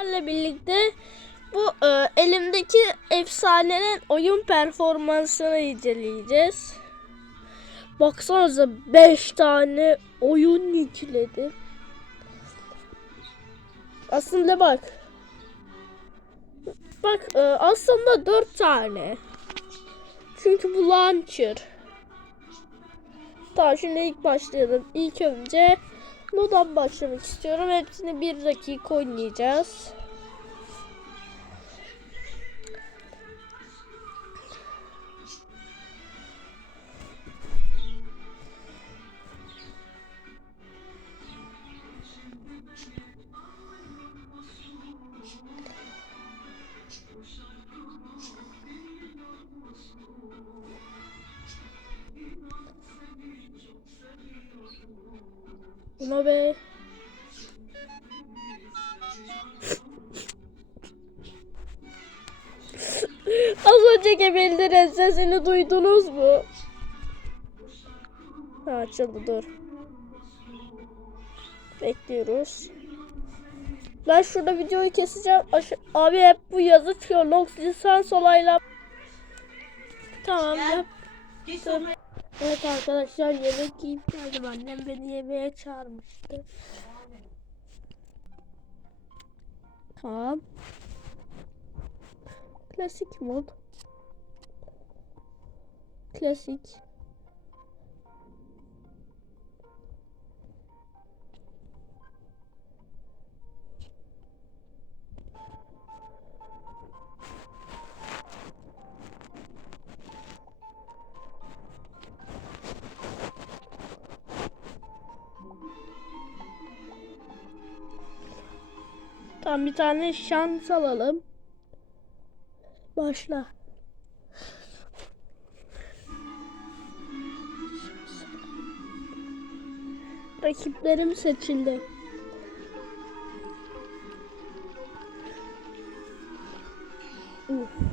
Sizlerle birlikte bu e, elimdeki efsanenin oyun performansını inceleyeceğiz. Baksanıza 5 tane oyun yükledim. Aslında bak. Bak e, aslında 4 tane. Çünkü bu launcher. Tamam şimdi ilk başlayalım. İlk önce Buradan başlamak istiyorum. Hepsini bir dakika oynayacağız. Az önceki bildiren sesini duydunuz mu? Ha, açıldı dur. Bekliyoruz. Ben şurada videoyu keseceğim. Aş- Abi hep bu yazı çıkıyor. Nox lisans olayla. Tamam yap. Evet arkadaşlar yemek yiyip geldim. Annem beni yemeğe çağırmıştı. Tamam. Klasik mod. Klasik. Tamam bir tane şans alalım. Başla. Rakiplerim seçildi. Uf.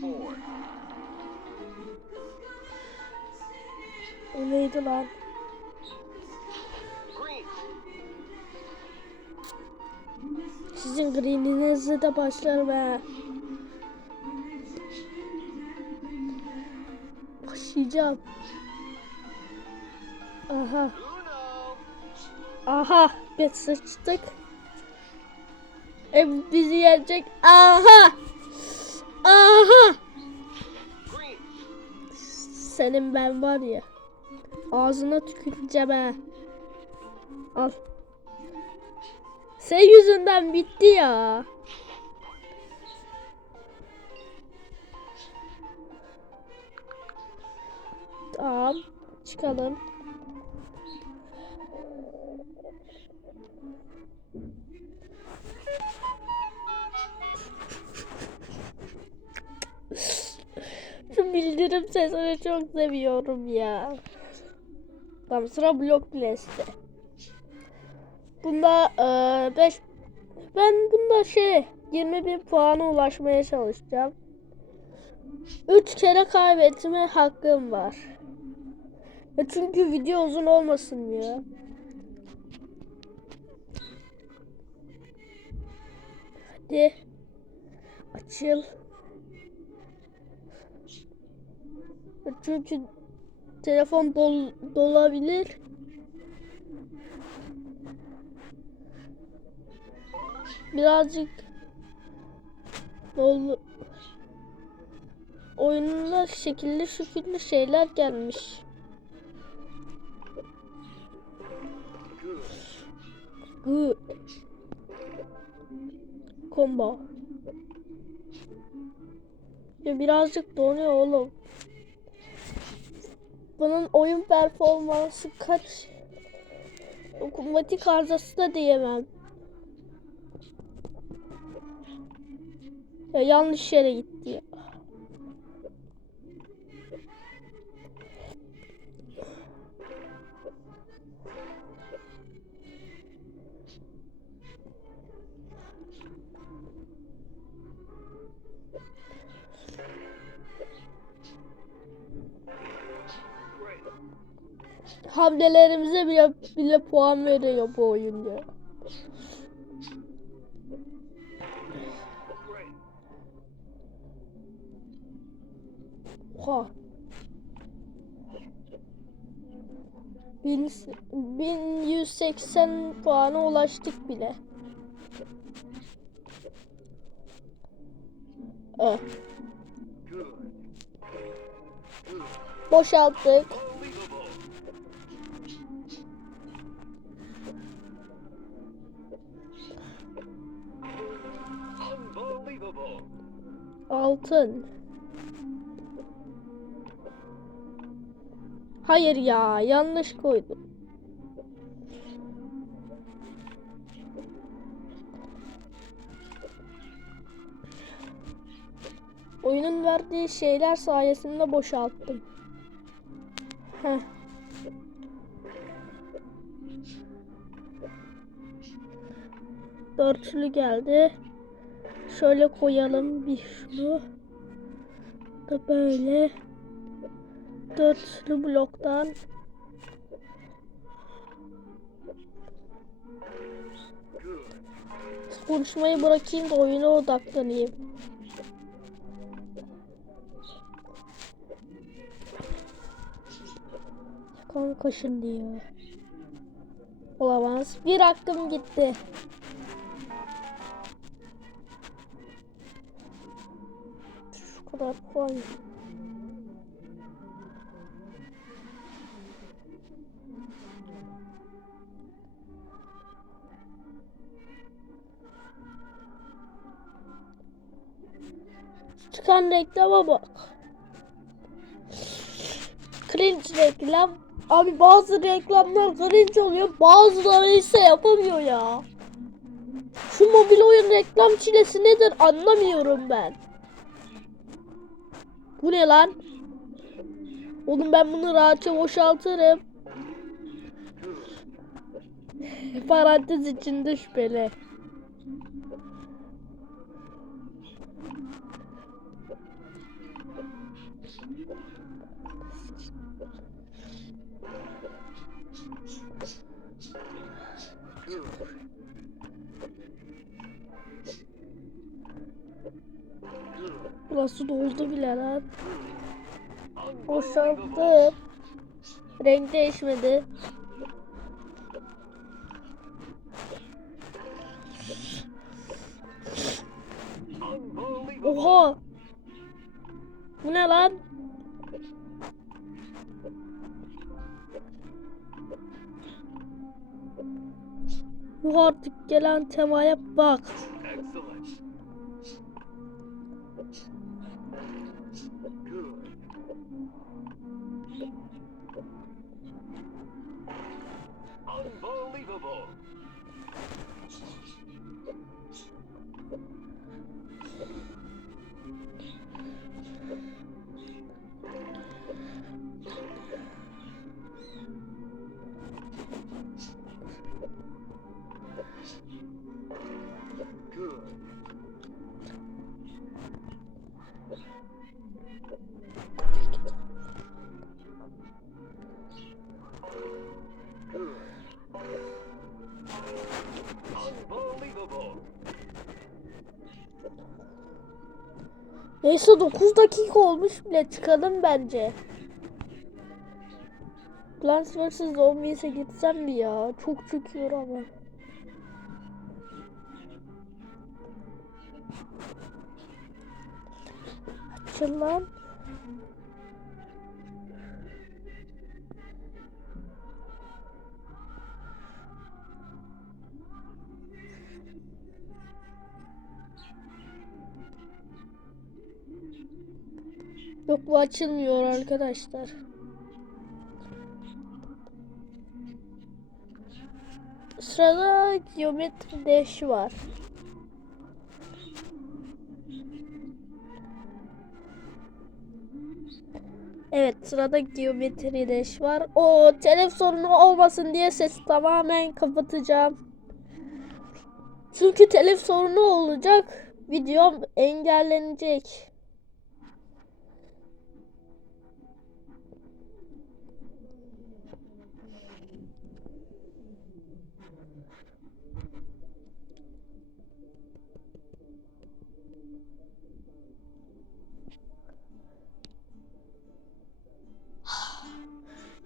Four. O neydi lan? Sizin green'inizle de başlarım he. Başlayacağım. Aha. Aha. Biz sıçtık. E, bizi yenecek. Aha. Aha. Senin ben var ya. Ağzına tüküreceğim ha. Al. Sen yüzünden bitti ya. Çıkalım. Şu bildirim sesini çok seviyorum ya. Tamam sıra Block Blast'te. Bunda 5 ben bunda şey 20 bin puana ulaşmaya çalışacağım. 3 kere kaybetme hakkım var. Ya çünkü video uzun olmasın ya. Hadi. Açıl. Çünkü telefon dol dolabilir. Birazcık dolu oyununa şekilli şükürlü şeyler gelmiş. Good. Combo. Ya birazcık donuyor oğlum. Bunun oyun performansı kaç? Otomatik arızası da diyemem. Ya yanlış yere gitti Hamlelerimize bile bile puan veriyor bu oyun ya. Oha. Bin, 1180 puana ulaştık bile. Evet. Boşalttık. Altın. Hayır ya, yanlış koydum. Oyunun verdiği şeyler sayesinde boşalttım. Heh. Dörtlü geldi. Şöyle koyalım bir şunu. Da böyle. Dörtlü bloktan. Konuşmayı bırakayım da oyuna odaklanayım. Kan kaşın diyor. Olamaz. Bir hakkım gitti. Şu kadar puan. Çıkan reklama bak. Cringe reklam. Abi bazı reklamlar cringe oluyor. Bazıları ise yapamıyor ya. Şu mobil oyun reklam çilesi nedir anlamıyorum ben. Bu ne lan? Oğlum ben bunu rahatça boşaltırım. Parantez içinde şüpheli. Burası doldu bile lan. Boşalttım. Renk değişmedi. Oha. Bu ne lan? Yuh artık gelen temaya bak. Unbelievable! Neyse 9 dakika olmuş bile çıkalım bence. Plants vs Zombies'e gitsem mi ya? Çok çöküyor ama. Açın lan. Bu açılmıyor arkadaşlar. Sırada geometri dash var. Evet sırada geometri dash var. O telef sorunu olmasın diye sesi tamamen kapatacağım. Çünkü telef sorunu olacak. Videom engellenecek.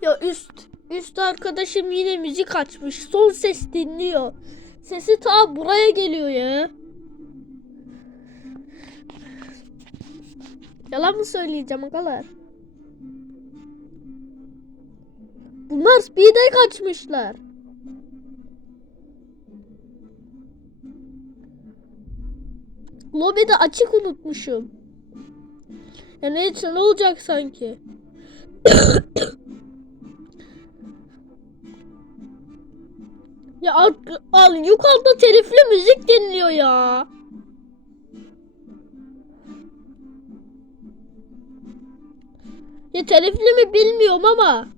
Ya üst üst arkadaşım yine müzik açmış. Son ses dinliyor. Sesi ta buraya geliyor ya. Yalan mı söyleyeceğim agalar? Bunlar speed'e kaçmışlar. Lobide açık unutmuşum. Ya neyse ne olacak sanki? Ya al, al yukarıda telifli müzik dinliyor ya. Ya telifli mi bilmiyorum ama.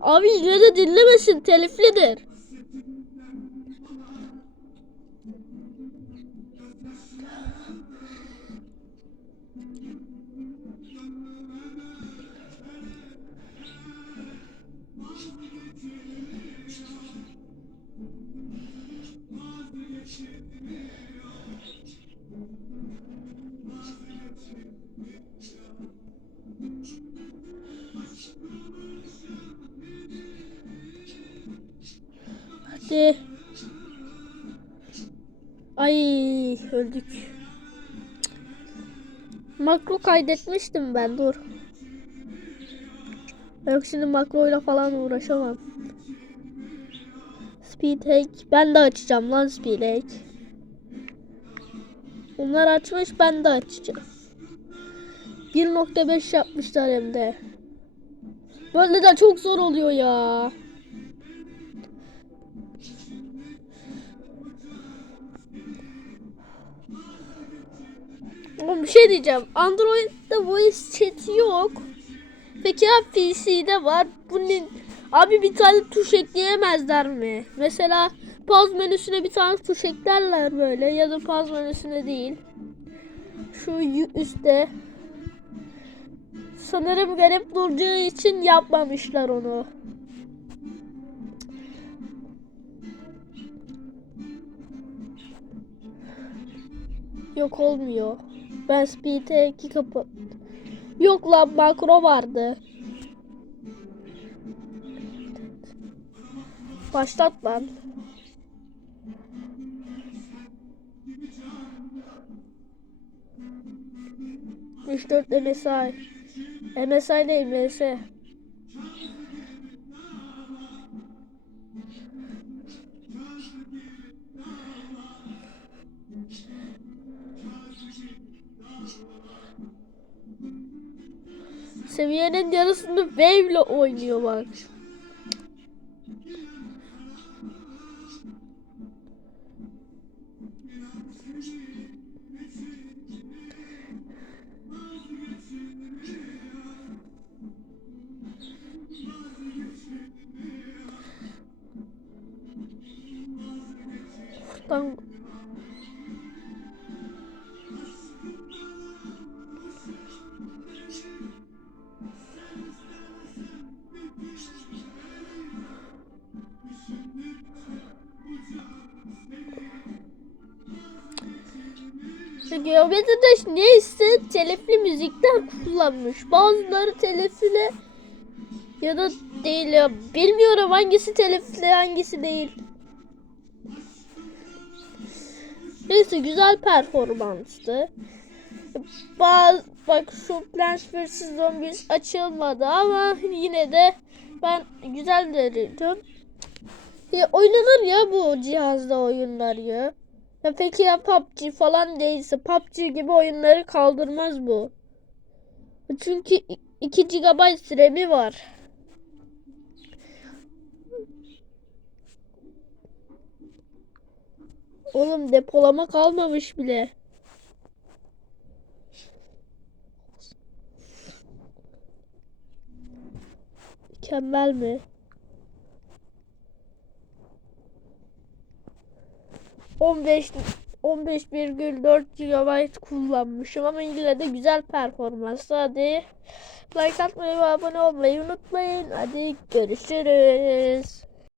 Abi yine de dinlemesin teliflidir. Hadi. Ay öldük. Makro kaydetmiştim ben dur. Yok şimdi makroyla falan uğraşamam. Speed hack. Ben de açacağım lan speed hack. Onlar açmış ben de açacağım. 1.5 yapmışlar hem de. Böyle de çok zor oluyor ya. Ama bir şey diyeceğim. Android'de voice chat yok. Peki ya PC'de var. Bunun abi bir tane tuş ekleyemezler mi? Mesela pause menüsüne bir tane tuş eklerler böyle ya da pause menüsüne değil. Şu üstte. Sanırım garip duracağı için yapmamışlar onu. Yok olmuyor. Ben speed'e iki kapı. Yok lan makro vardı. Başlat lan. Üç dört MSI. MSI değil MS. Seviyenin yarısını Wave ile oynuyor bak. Buradan Geometride neyse telifli müzikler kullanmış. Bazıları telifli ya da değil ya. Bilmiyorum hangisi telifli hangisi değil. Neyse güzel performanstı. Bazı bak şu Plants vs Zombies açılmadı ama yine de ben güzel dedim. Ya oynanır ya bu cihazda oyunlar ya. Ya peki ya PUBG falan değilse PUBG gibi oyunları kaldırmaz bu. Çünkü 2 GB RAM'i var. Oğlum depolama kalmamış bile. Mükemmel mi? 15 15,4 GB kullanmışım ama yine de güzel performans. Hadi like atmayı ve abone olmayı unutmayın. Hadi görüşürüz.